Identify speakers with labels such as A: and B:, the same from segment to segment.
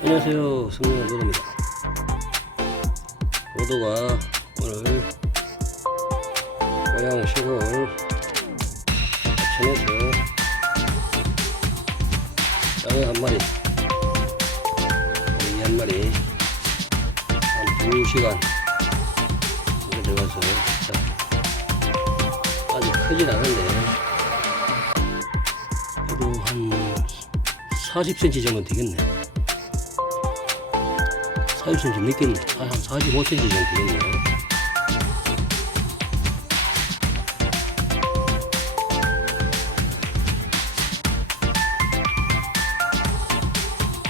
A: 안녕하세요. 성명한 로도입니다. 로도가 오늘 고향 시골 하천에서 장어 한 마리, 오리 한 마리, 한두 시간 이렇게 들어가서 자, 아주 크진 않은데 그래도 한 40cm 정도 되겠네. 40cm 늦겠네. 아, 한 45cm 정도 되겠네.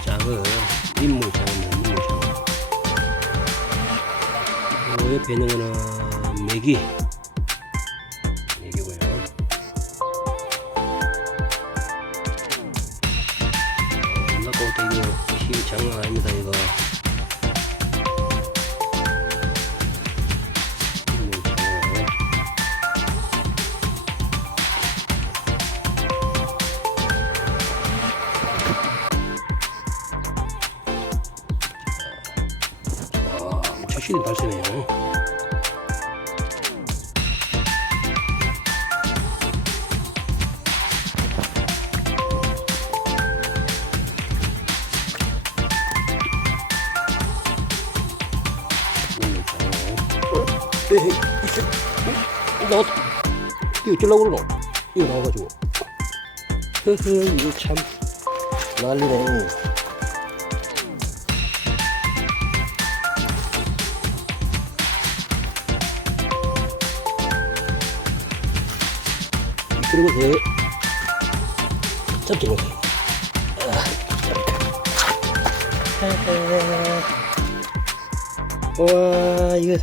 A: 작은 민물장어입니다. 민물장어. 요 옆에 있는 거는 메기. 어, 장난 아닙니다. 이거. 와, 착실히 발세네요. 에이, 이씨, 어? 나왔다. 이거 찔라고 그러노? 이거 나와가지고. 흐흐, 이거 참 난리네. 그리고 그 잡지? 못해. 와 이거.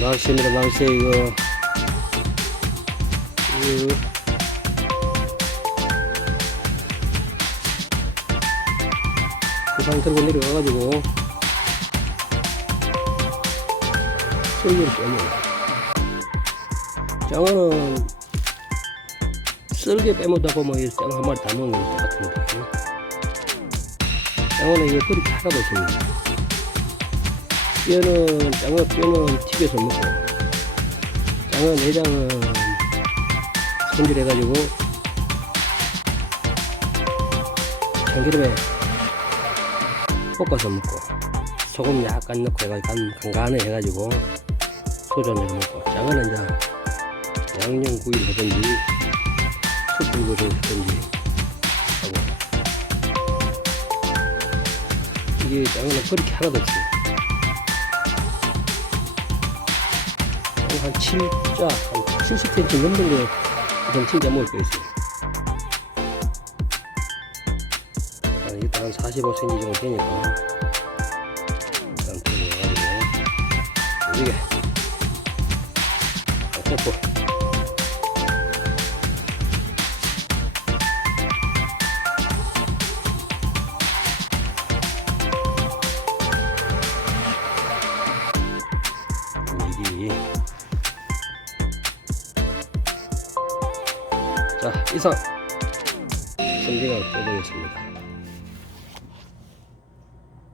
A: 낚시입니다 낚시 이거. 이거. 부산 들고 내려가가지고 쓸개를 빼먹어 장어는 쓸개 빼먹다 보면 이장한 마리 다 먹는 것 같은데. 장어는 이거 뿌리 하나도 없습니다. 뼈는 장어 뼈는 튀겨서 먹고 장어 내장은 손질해가지고 참기름에 볶아서 먹고 소금 약간 넣고 해가지고 간, 간간히 해가지고 소주 한잔 먹고 장어는 이제 양념 구이를 하든지 숯불구이를 하든지 하고 이게 장어는 그렇게 하나도 없어요 한 7자, 한 70cm 넘는 게 우선 진짜 먹을 거 있어요. 아, 이것도 한 45cm 정도 되니까. 이게. 자, 이상 선진강 쏘보겠습니다.